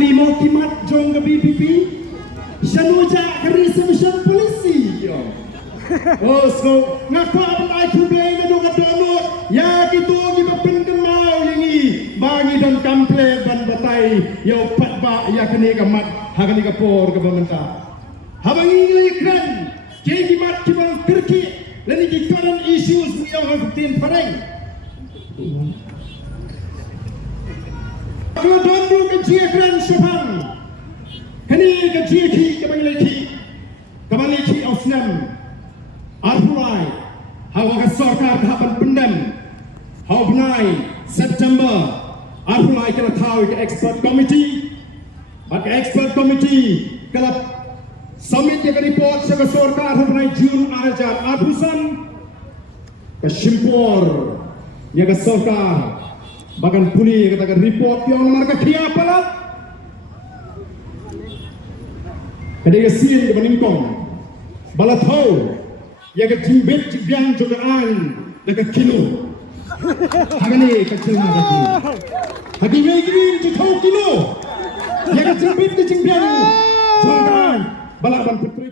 limo kimat jong ke BPP Shanuja kari semisal polisi yo. Oh so ngapa apa itu blame do ka donor ya gitu kita pendemau yang ini bagi dan kample dan batai yo patba ya kene kamat hagani ka por ka pemerintah. Habang ini kran jadi mat kibang kerki lani di current issues we are 15 pareng. Kalau dondu ke kran sepang kini ke ki kembali osnam arhulai hawa ke Sorkar haban pendam hawa benai September arhulai kala tahu ke expert committee kala summit ke report ke Sorkar hawa benai Jun ajar arhusan ke Shimpor ya ke Sorkar bahkan puni kata report yang mereka kia palat kadang sin ke meningkong balat hau ya ke jimbet jibyang jogaan dekat kilo hagani kecil lagi hagi wegin jithau kilo ya ke jimbet jibyang jogaan balaban putri